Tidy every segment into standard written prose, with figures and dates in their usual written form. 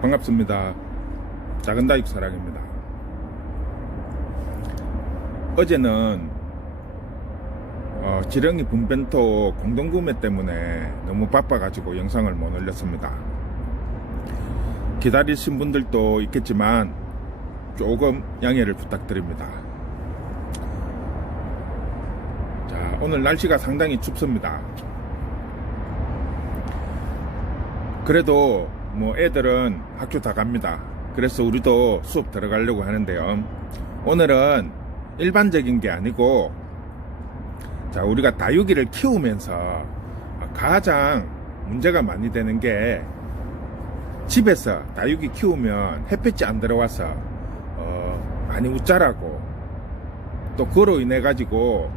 반갑습니다. 작은 다육 사랑입니다. 어제는 지렁이 분변토 공동구매 때문에 너무 바빠가지고 영상을 못 올렸습니다. 기다리신 분들도 있겠지만 조금 양해를 부탁드립니다. 자, 오늘 날씨가 상당히 춥습니다. 그래도 뭐 애들은 학교 다 갑니다. 그래서 우리도 수업 들어가려고 하는데요. 오늘은 일반적인 게 아니고, 자, 우리가 다육이를 키우면서 가장 문제가 많이 되는 게, 집에서 다육이 키우면 햇빛이 안 들어와서 많이 웃자라고, 또 그로 인해 가지고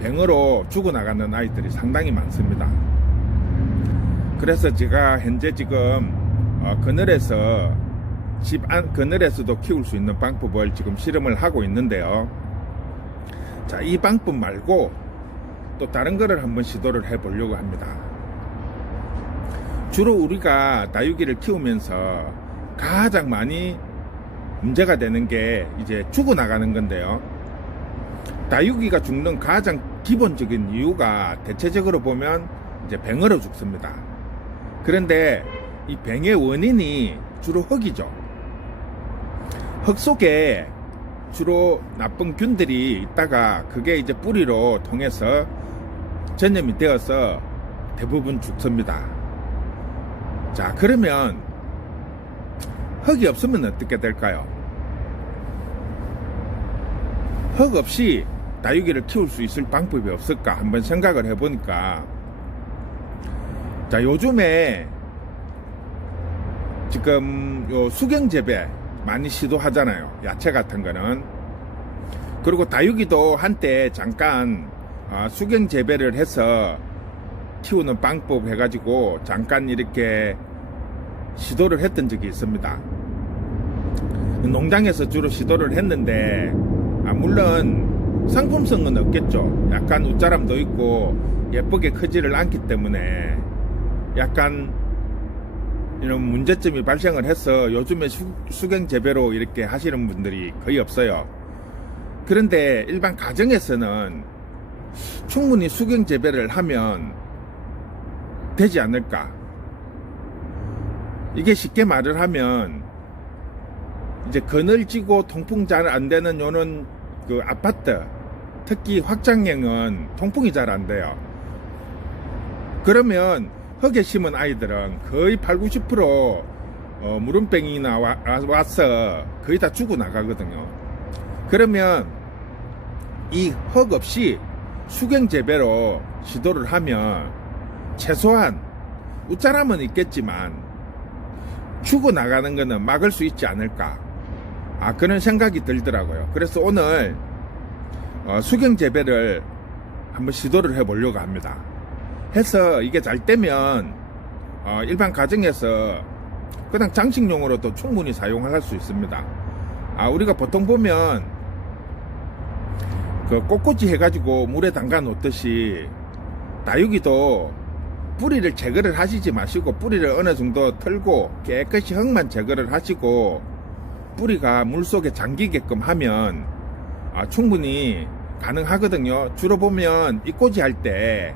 병으로 죽어나가는 아이들이 상당히 많습니다. 그래서 제가 현재 지금 그늘에서 집 안 그늘에서도 키울 수 있는 방법을 지금 실험을 하고 있는데요. 자, 이 방법 말고 또 다른 거를 한번 시도를 해 보려고 합니다. 주로 우리가 다육이를 키우면서 가장 많이 문제가 되는 게 이제 죽어나가는 건데요. 다육이가 죽는 가장 기본적인 이유가 대체적으로 보면 이제 병으로 죽습니다. 그런데 이 병의 원인이 주로 흙이죠. 흙 속에 주로 나쁜 균들이 있다가 그게 이제 뿌리로 통해서 전염이 되어서 대부분 죽습니다. 자, 그러면 흙이 없으면 어떻게 될까요? 흙 없이 다육이를 키울 수 있을 방법이 없을까 한번 생각을 해보니까, 자, 요즘에 지금 요 수경재배 많이 시도하잖아요. 야채 같은 거는. 그리고 다육이도 한때 잠깐 수경재배를 해서 키우는 방법 해가지고 잠깐 이렇게 시도를 했던 적이 있습니다. 농장에서 주로 시도를 했는데, 물론 상품성은 없겠죠. 약간 웃자람도 있고 예쁘게 크지를 않기 때문에 약간 이런 문제점이 발생을 해서 요즘에 수경재배로 이렇게 하시는 분들이 거의 없어요. 그런데 일반 가정에서는 충분히 수경재배를 하면 되지 않을까. 이게 쉽게 말을 하면 이제 그늘지고 통풍 잘 안 되는 요런 그 아파트, 특히 확장형은 통풍이 잘 안 돼요. 그러면 흙에 심은 아이들은 거의 80~90% 무름병이 와서 거의 다 죽어나가거든요. 그러면 이 흙 없이 수경재배로 시도를 하면 최소한 웃자람은 있겠지만 죽어나가는 거는 막을 수 있지 않을까, 그런 생각이 들더라고요. 그래서 오늘 수경재배를 한번 시도를 해보려고 합니다. 해서 이게 잘 되면 일반 가정에서 그냥 장식용으로도 충분히 사용할 수 있습니다. 우리가 보통 보면 그 꽃꽂이 해가지고 물에 담가 놓듯이 다육이도 뿌리를 제거를 하시지 마시고 뿌리를 어느 정도 털고 깨끗이 흙만 제거를 하시고 뿌리가 물속에 잠기게끔 하면 충분히 가능하거든요. 주로 보면 잎꽂이 할 때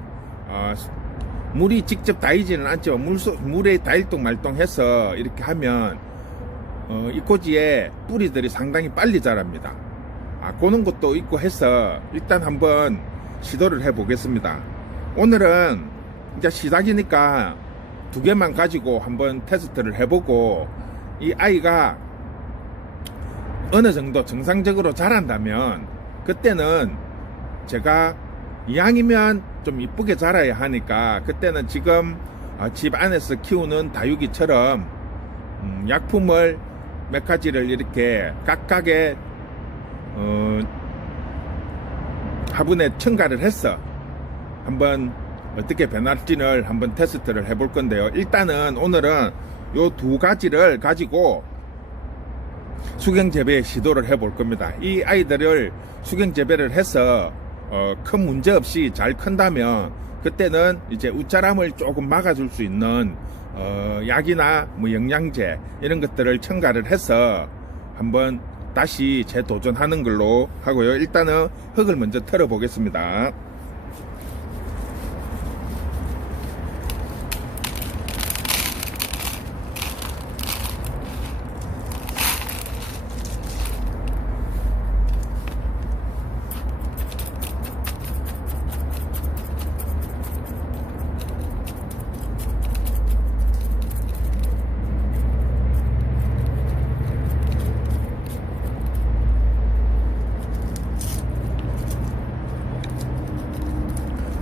물이 직접 닿이지는 않지만 물에 다일동말동해서 이렇게 하면 잎꽂이에 뿌리들이 상당히 빨리 자랍니다. 그런 것도 있고 해서 일단 한번 시도를 해 보겠습니다. 오늘은 이제 시작이니까 2개만 가지고 한번 테스트를 해보고, 이 아이가 어느 정도 정상적으로 자란다면 그때는 제가 이왕이면 좀 이쁘게 자라야 하니까 그때는 지금 집 안에서 키우는 다육이처럼 약품을 몇 가지를 이렇게 각각의 화분에 첨가를 해서 한번 어떻게 변할지를 한번 테스트를 해볼 건데요. 일단은 오늘은 요 2가지를 가지고 수경재배에 시도를 해볼 겁니다. 이 아이들을 수경재배를 해서 큰 문제 없이 잘 큰다면 그때는 이제 웃자람을 조금 막아줄 수 있는 약이나 뭐 영양제 이런 것들을 첨가를 해서 한번 다시 재도전하는 걸로 하고요. 일단은 흙을 먼저 털어 보겠습니다.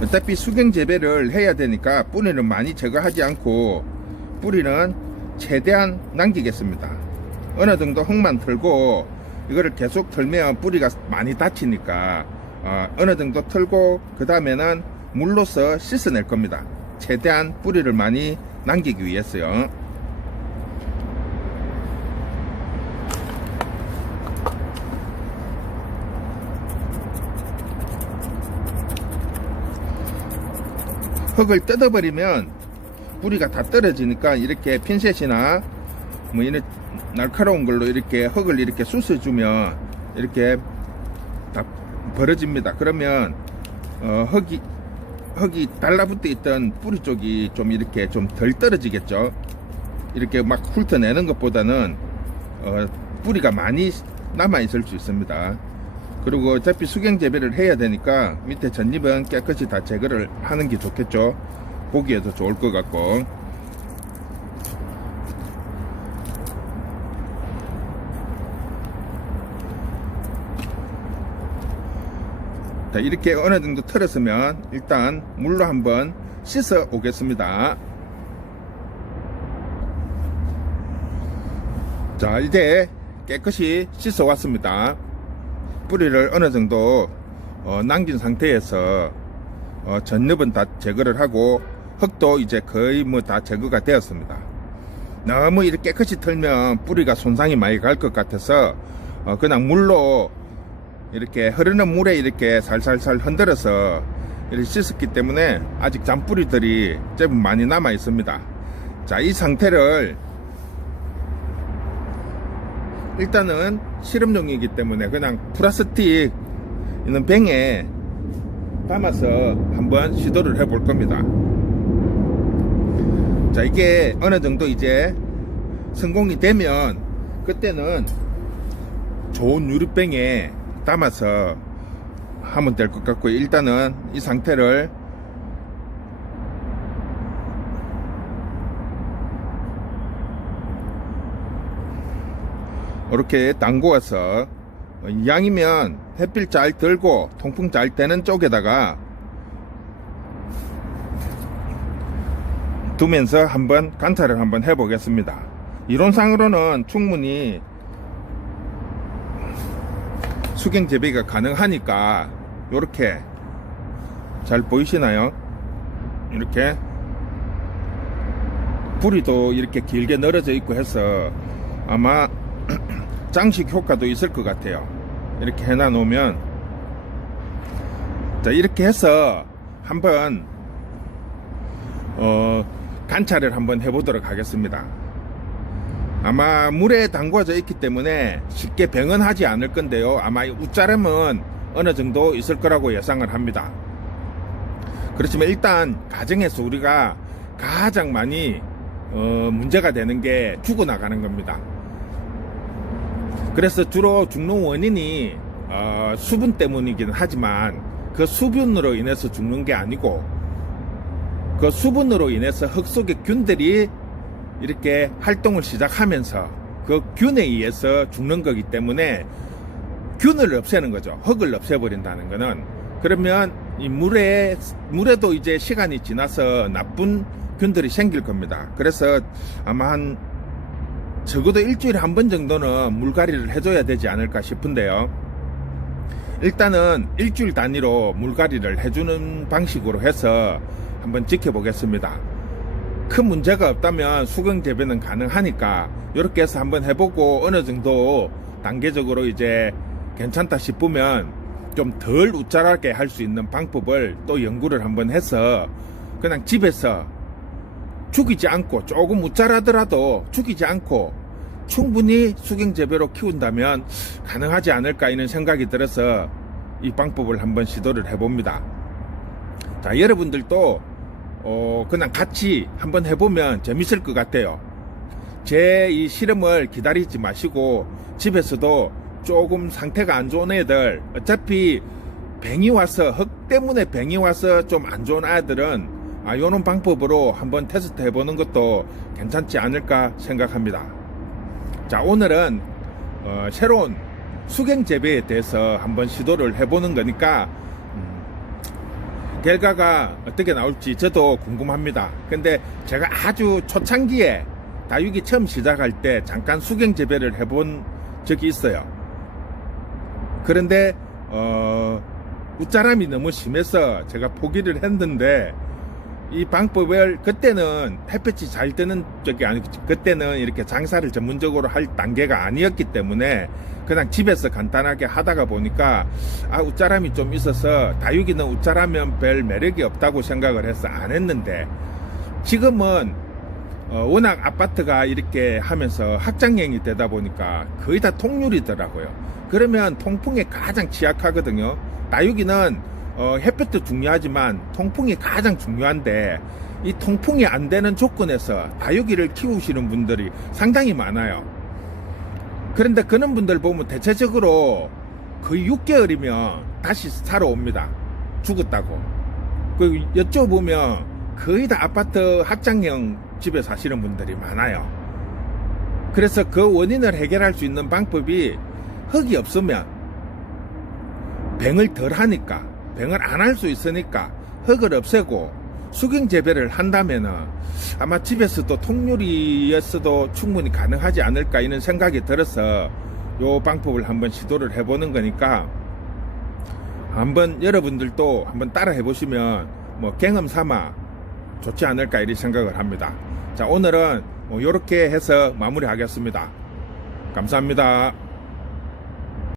어차피 수경 재배를 해야 되니까 뿌리는 많이 제거하지 않고 뿌리는 최대한 남기겠습니다. 어느 정도 흙만 털고 이거를 계속 털면 뿌리가 많이 다치니까 어느 정도 털고 그 다음에는 물로서 씻어낼 겁니다. 최대한 뿌리를 많이 남기기 위해서요. 흙을 뜯어버리면 뿌리가 다 떨어지니까 이렇게 핀셋이나 뭐 이런 날카로운 걸로 이렇게 흙을 이렇게 쑤셔주면 이렇게 다 벌어집니다. 그러면 흙이 달라붙어 있던 뿌리 쪽이 좀 이렇게 좀 덜 떨어지겠죠. 이렇게 막 훑어내는 것보다는 뿌리가 많이 남아 있을 수 있습니다. 그리고 어차피 수경 재배를 해야 되니까 밑에 전잎은 깨끗이 다 제거를 하는 게 좋겠죠. 보기에도 좋을 것 같고. 자, 이렇게 어느 정도 털었으면 일단 물로 한번 씻어 오겠습니다. 자, 이제 깨끗이 씻어 왔습니다. 뿌리를 어느 정도 남긴 상태에서 전잎은 다 제거를 하고 흙도 이제 거의 뭐 다 제거가 되었습니다. 너무 이렇게 깨끗이 털면 뿌리가 손상이 많이 갈 것 같아서 그냥 물로 이렇게 흐르는 물에 이렇게 살살살 흔들어서 이렇게 씻었기 때문에 아직 잔뿌리들이 제법 많이 남아 있습니다. 자, 이 상태를 일단은 실험용이기 때문에 그냥 플라스틱 있는 병에 담아서 한번 시도를 해 볼 겁니다. 자, 이게 어느 정도 이제 성공이 되면 그때는 좋은 유리병에 담아서 하면 될 것 같고요. 일단은 이 상태를 이렇게 담궈서 이왕이면 햇빛 잘 들고 통풍 잘 되는 쪽에다가 두면서 한번 관찰을 한번 해 보겠습니다. 이론상으로는 충분히 수경 재배가 가능하니까 이렇게 잘 보이시나요? 이렇게 뿌리도 이렇게 길게 늘어져 있고 해서 아마 장식 효과도 있을 것 같아요. 이렇게 해놔 놓으면. 자, 이렇게 해서 한번 관찰을 한번 해보도록 하겠습니다. 아마 물에 담궈져 있기 때문에 쉽게 병은 하지 않을 건데요. 아마 웃자름은 어느 정도 있을 거라고 예상을 합니다. 그렇지만 일단 가정에서 우리가 가장 많이 문제가 되는 게 죽어나가는 겁니다. 그래서 주로 죽는 원인이 수분 때문이긴 하지만 그 수분으로 인해서 죽는 게 아니고 그 수분으로 인해서 흙 속의 균들이 이렇게 활동을 시작하면서 그 균에 의해서 죽는 거기 때문에 균을 없애는 거죠. 흙을 없애버린다는 거는. 그러면 이 물에도 이제 시간이 지나서 나쁜 균들이 생길 겁니다. 그래서 아마 한 적어도 일주일에 한 번 정도는 물갈이를 해줘야 되지 않을까 싶은데요. 일단은 일주일 단위로 물갈이를 해주는 방식으로 해서 한번 지켜보겠습니다. 큰 문제가 없다면 수경 재배는 가능하니까 이렇게 해서 한번 해보고 어느 정도 단계적으로 이제 괜찮다 싶으면 좀 덜 우짜하게 할 수 있는 방법을 또 연구를 한번 해서 그냥 집에서 죽이지 않고 조금 무자라더라도 죽이지 않고 충분히 수경재배로 키운다면 가능하지 않을까 이런 생각이 들어서 이 방법을 한번 시도를 해봅니다. 자, 여러분들도 그냥 같이 한번 해보면 재밌을 것 같아요. 제 이 실험을 기다리지 마시고 집에서도 조금 상태가 안 좋은 애들, 어차피 병이 와서, 흙 때문에 병이 와서 좀 안 좋은 아이들은 요런 방법으로 한번 테스트 해보는 것도 괜찮지 않을까 생각합니다. 자, 오늘은 새로운 수경재배에 대해서 한번 시도를 해보는 거니까 결과가 어떻게 나올지 저도 궁금합니다. 근데 제가 아주 초창기에 다육이 처음 시작할 때 잠깐 수경재배를 해본 적이 있어요. 그런데 웃자람이 너무 심해서 제가 포기를 했는데, 이 방법을 그때는 햇볕이 잘 뜨는 쪽이 아니고 그때는 이렇게 장사를 전문적으로 할 단계가 아니었기 때문에 그냥 집에서 간단하게 하다가 보니까 웃자람이 좀 있어서 다육이는 웃자라면 별 매력이 없다고 생각을 해서 안 했는데, 지금은 워낙 아파트가 이렇게 하면서 확장형이 되다 보니까 거의 다 통유리더라고요. 그러면 통풍에 가장 취약하거든요. 다육이는 햇볕도 중요하지만 통풍이 가장 중요한데, 이 통풍이 안 되는 조건에서 다육이를 키우시는 분들이 상당히 많아요. 그런데 그런 분들 보면 대체적으로 거의 6개월이면 다시 살아옵니다. 죽었다고. 그 여쭤보면 거의 다 아파트 확장형 집에 사시는 분들이 많아요. 그래서 그 원인을 해결할 수 있는 방법이, 흙이 없으면 병을 덜 하니까, 병을 안 할 수 있으니까 흙을 없애고 수경재배를 한다면은 아마 집에서도 통유리였어도 충분히 가능하지 않을까 이런 생각이 들어서 요 방법을 한번 시도를 해보는 거니까, 한번 여러분들도 한번 따라 해보시면 뭐 경험 삼아 좋지 않을까 이런 생각을 합니다. 자, 오늘은 요렇게 해서 마무리하겠습니다. 감사합니다.